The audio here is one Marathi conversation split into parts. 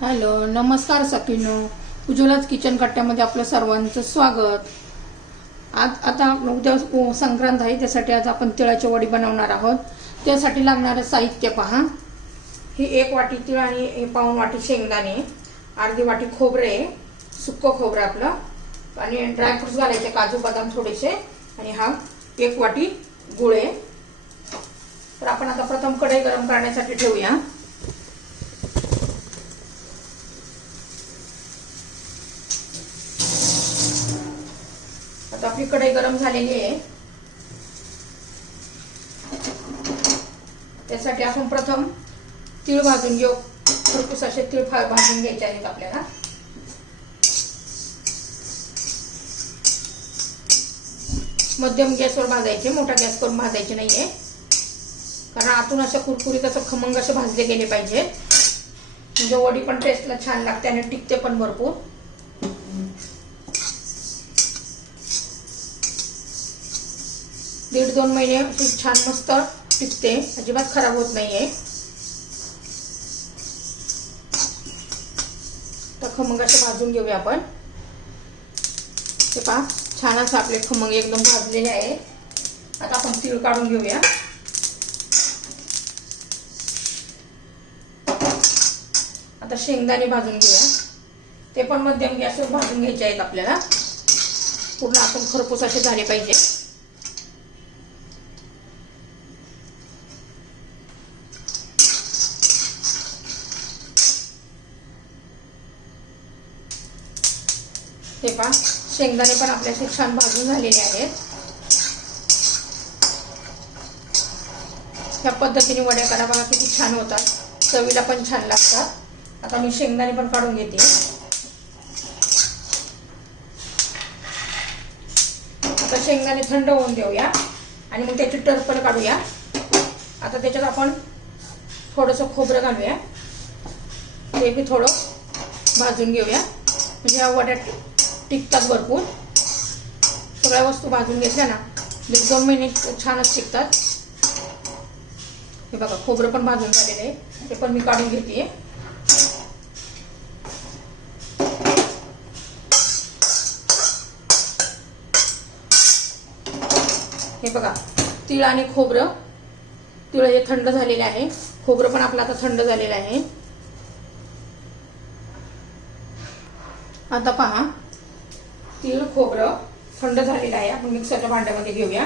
हॅलो नमस्कार सखीनो. उज्ज्वलाच किचन कट्ट्यामध्ये आपलं सर्वांचं स्वागत. आज आता उद्या संक्रांत आहे त्यासाठी आज आपण तिळाची वडी बनवणार आहोत. त्यासाठी लागणारं साहित्य पहा. ही एक वाटी तिळ आणि पाऊन वाटी शेंगदाणे अर्धी वाटी खोबरे सुक्क खोबरं आपलं आणि ड्रायफ्रुट्स घालायचे काजू बदाम थोडेसे आणि हा एक वाटी गुळ. आहे तर आपण आता प्रथम कढई गरम करण्यासाठी ठेवूया. आता आपली कढई गरम झालेली आहे. त्यासाठी आपण प्रथम तीळ भाजून घेऊ. खरपूस असे तीळ भाजून घ्यायचे आहेत आपल्याला. मध्यम गॅसवर भाजायचे मोठा गॅस करून भाजायचे नाहीये. कारण आतून असं कुरकुरीत असं खमंग असं भाजले गेले पाहिजे म्हणजे वडी पण टेस्टला छान लागते आणि टिकते पण भरपूर. दीड दोन महिने खूप छान मस्त टिकते अजिबात खराब होत नाहीये. तर खमंग असे भाजून घेऊया आपण. ते पहा छान असं आपले खमंग एकदम भाजलेले आहे. आता आपण तीळ काढून घेऊया. आता शेंगदाणे भाजून घेऊया. ते पण मध्यम गॅसवर भाजून घ्यायचे आहेत आपल्याला. पूर्ण आपण खरपूस असे झाले पाहिजे. शेंगदाणे पण आपल्याशी छान भाजून झालेले आहेत. ह्या पद्धतीने वड्या करा बघा किती छान होतात. चवीला पण छान लागतात. आता मी शेंगदाणे पण काढून घेते. आता शेंगदाणे थंड होऊन देऊया. आणि मग त्याची टरफल काढूया. आता त्याच्यात आपण थोडंसं खोबरं घालूया. ते बी थोडं भाजून घेऊया. म्हणजे या वड्या टिकतात भरपूर. सगळ्या वस्तू भाजून घेतल्या ना म्हणजे एक दोन महिने छानच टिकतात. हे बघा खोबरं पण भाजून झालेलं आहे. ते पण मी काढून घेते. हे बघा तीळ आणि खोबरं. तिळ हे थंड झालेले आहे. खोबरं पण आपलं आता थंड झालेलं आहे. आता पहा तीळ खोबरं थंड झालेलं आहे. आपण मिक्सरच्या भांड्यामध्ये घेऊया.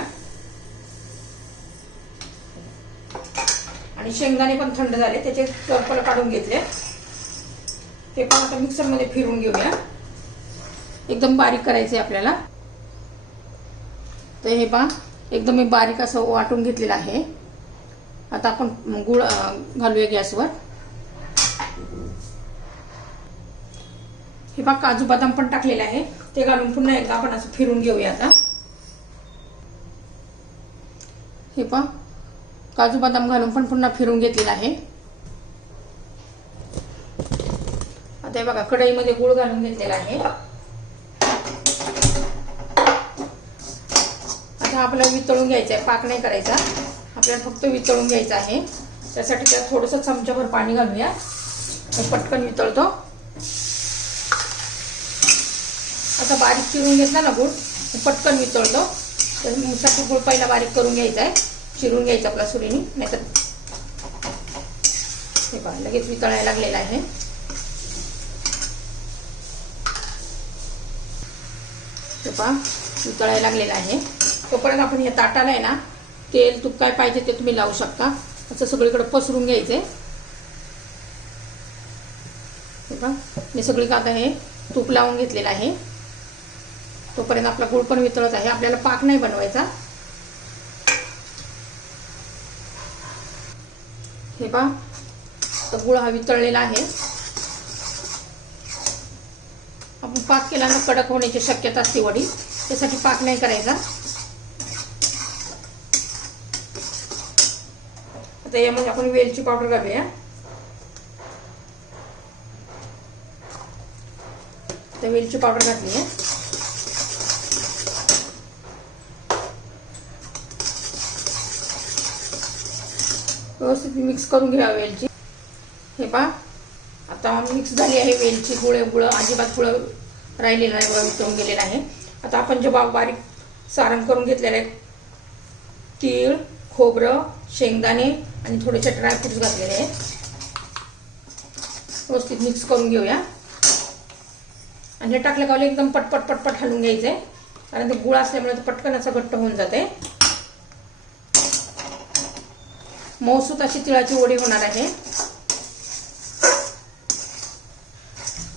आणि शेंगदाणे पण थंड झाले. त्याचे चरपल काढून घेतले. ते पण आता मिक्सरमध्ये फिरून घेऊया. एकदम बारीक करायचे आपल्याला. तर हे पहा एकदम मी बारीक असं वाटून घेतलेलं आहे. आता आपण गुळ घालूया गॅसवर. हे बघ काजू बदाम पण टाकलेले आहे. ते घालून पुन्हा एकदा आपण असं फिरून घेऊया आता. हे पहा काजू बदाम घालून पण पुन्हा फिरून घेतलेला आहे. आता हे बघा कढईमध्ये गुळ घालून घेतलेला आहे. आता आपल्याला वितळून घ्यायचं आहे पाक नाही करायचा. आपल्याला फक्त वितळून घ्यायचं आहे. त्यासाठी त्यात थोडंसं चमच्याभर पाणी घालूया. पटकन वितळतो. आता बारीक चिरून घेतला ना गुळ पटकन वितळतो त्यासाठी गुळ पहिला बारीक करून घ्यायचा आहे. चिरून घ्यायचा आपला सुरीने नाहीतर हे पहा लगेच वितळायला लागलेला आहे. हे पहा वितळायला लागलेला आहे. तोपर्यंत आपण या ताटाला आहे ना तेल तूप काय पाहिजे ते तुम्ही लावू शकता. असं सगळीकडे पसरून घ्यायचंय हे पहा मी सगळीकडे आता हे तूप लावून घेतलेलं आहे. तोपर्यंत आपला गुळ पण वितळत आहे. आपल्याला पाक नाही बनवायचा. हे पहा. तर गुळ हा वितळलेला आहे. आपण पाक केला ना कडक होण्याची शक्यता असते वडी. त्यासाठी पाक नाही करायचा. आता यामध्ये आपण वेलची पावडर घालूया. तर वेलची पावडर घातली आहे. व्यवस्थित मिक्स करून घ्या वेलची. हे पहा. आता मिक्स झाली आहे वेलची. गुळ गुळ अजिबात गुळं राहिलेलं नाही वर उतरून गेलेलं आहे. आता आपण जे बा बारीक सारण करून घेतलेलं आहे तीळ खोबरं शेंगदाणे आणि थोडेसे ड्रायफ्रुट्स घातलेले आहेत व्यवस्थित मिक्स करून घेऊया. आणि हे टाकलं का एकदम पटपट पटपट हलवून घ्यायचं. आहे कारण ते गुळ असल्यामुळे पटकन असं घट्ट होऊन जाते. मौसूत अशी तिळाची वडी होणार आहे.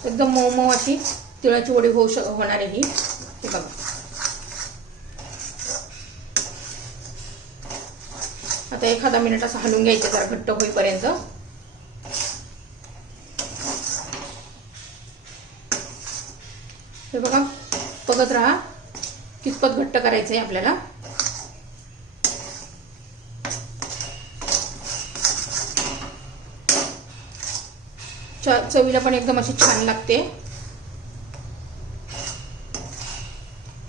एकदम मऊ मऊ अशी तिळाची वडी होऊ शक होणार आहे ही. हे बघा. आता एखादा मिनिट असं हलवून घ्यायचं जरा घट्ट होईपर्यंत. हे बघा बघत राहा कितपत घट्ट करायचं आहे आपल्याला. चवीला पण एकदम अशी छान लागते.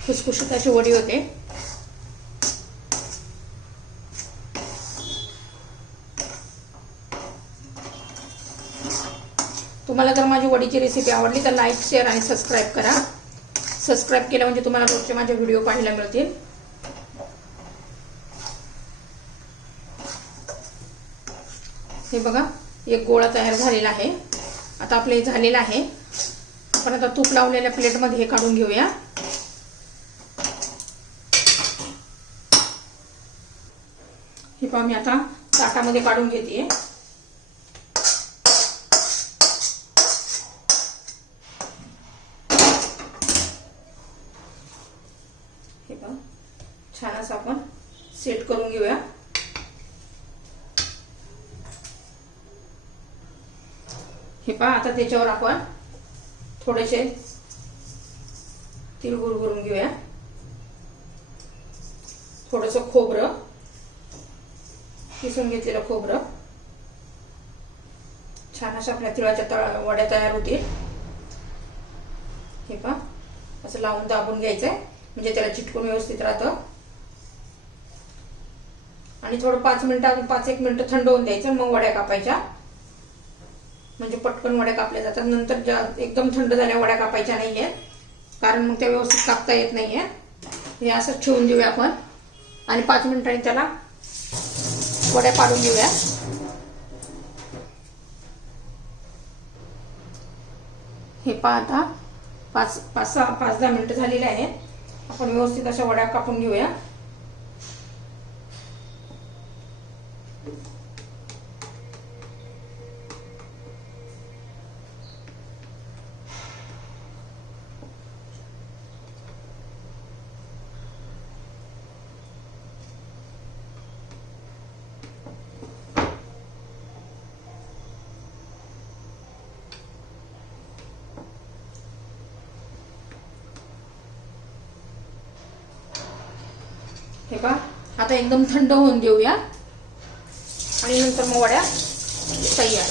खुसखुशीत अशी वडी होते. तुम्हाला जर माझी वडीची रेसिपी आवडली तर लाईक शेअर आणि सबस्क्राईब करा. सबस्क्राईब केलं म्हणजे तुम्हाला रोजचे माझे व्हिडिओ पाहायला मिळतील. हे बघा एक गोळा तयार झालेला आहे. आता आपले झालेलं आहे. आपण आता तूप लावलेल्या प्लेटमध्ये हे काढून घेऊया. हे पहा मी आता ताटामध्ये काढून घेते हे पहा आता त्याच्यावर आपण थोडेसे तिळगुळ करून घेऊया. थोडस खोबरं किसून घेतलेलं खोबरं. छान अशा आपल्या तिळाच्या तळ वड्या तयार होतील. हे पहा असं लावून दाबून घ्यायचंय म्हणजे त्याला चिटकून व्यवस्थित राहतं. आणि थोडं पाच मिनिटं पाच एक मिनिटं थंड होऊन द्यायचं मग वड्या कापायच्या. म्हणजे पटकन वड्या कापल्या जातात. नंतर ज्या एकदम थंड झाल्या वड्या कापायच्या नाहीये कारण मग त्या व्यवस्थित कापता येत नाहीये हे असं ठेवून देऊया आपण. आणि पाच मिनिटांनी त्याला वड्या पाडून घेऊया हे पहा आता पाच पाच सहा पाच दहा मिनिटं झालेले आहेत. आपण व्यवस्थित अशा वड्या कापून घेऊया. हे पहा. आता एकदम थंड होऊन देऊया आणि नंतर मग वड्या तयार.